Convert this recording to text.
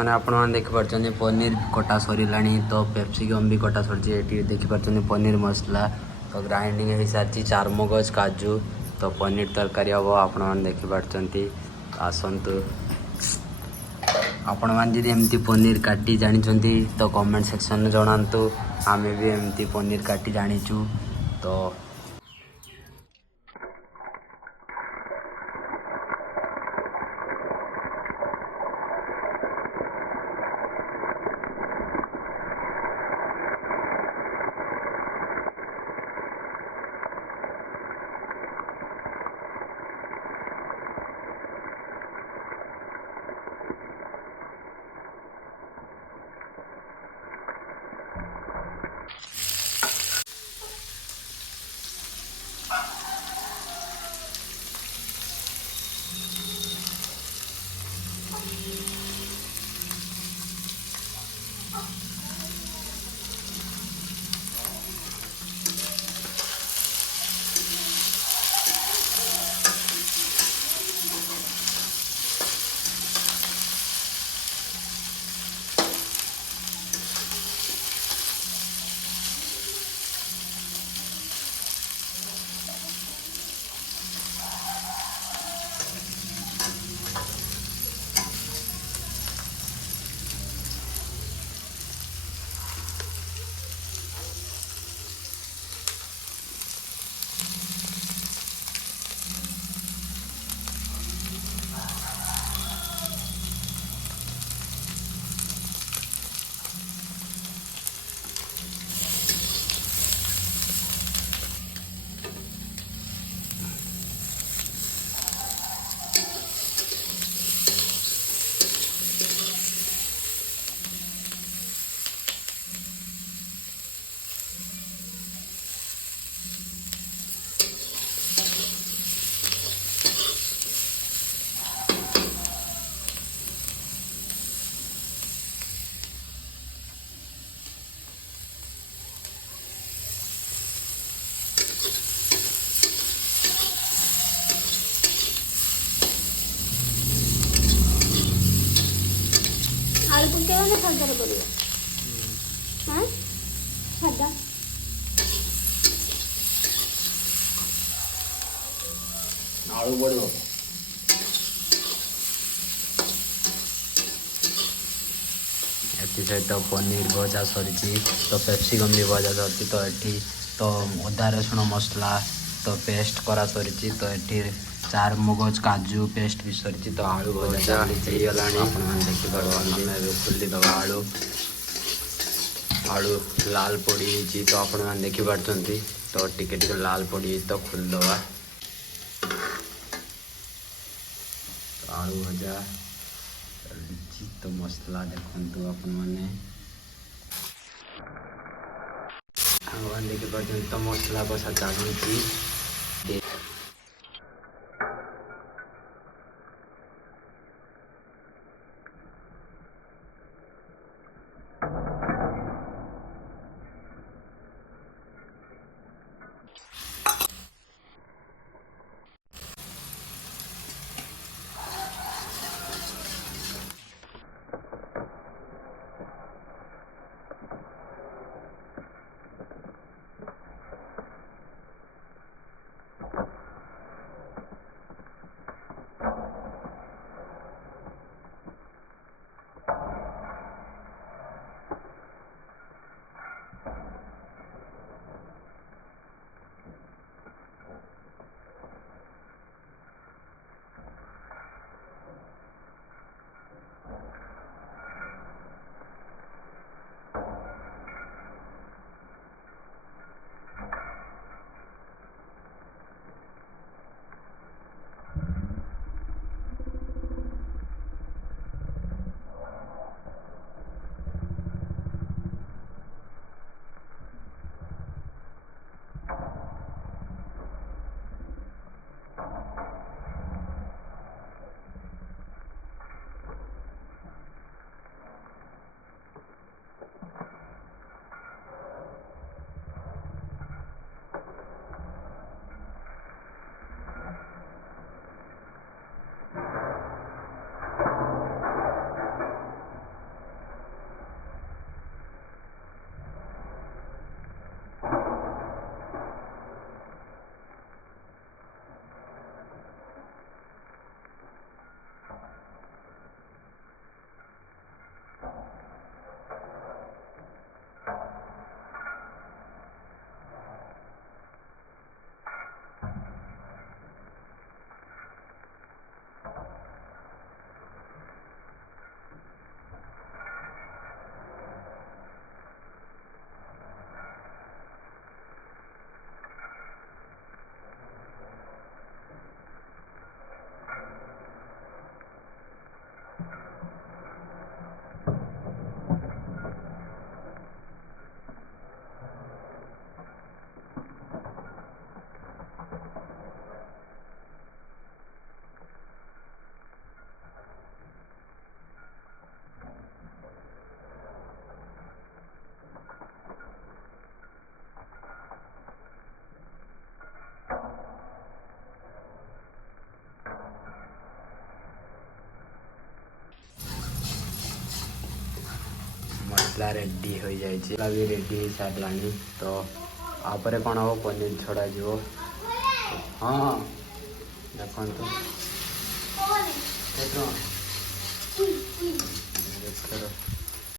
मैंने आपण देखिपार पनीर कटा सर तो पेप्सिकम भी कटा सर देखिपार पनीर मसला तो ग्राइंडिंग हो सारी चारमगज काजू तो पनीर तरकारी हम आपण देखिपार आसतु आपण मैंने जब एमती पनीर काटी जानी तो कमेंट सेक्शन में जनातु आम भी एमती पनीर काटी जानीचु तो आलू पकेଇବା ନା ସାଧାରେ କରିବା ସାଧା आलू पड़ो सहित पनीर भजा सरी तो पेप्सिकम भी भजा सरी तो ये तो अदा रसुण मसला तो पेस्ट करा सरी तो ये चार मगज काजू पेस्ट भी सरी तो आलू भजा गला देखिए खोलीदे आलू आलू लाल पड़ी तो आपण मैंने देखिपार तो टिके लाल पड़ी तो खोलीदे आलू भजा तो मसला देखु आपण मैंने देखिपार तो मसला कषा चलुची मसला रेडी हो जाए भी रेडी हो सारा तो आपरे कौन हम पनीर छड़ा जीव हाँ देखो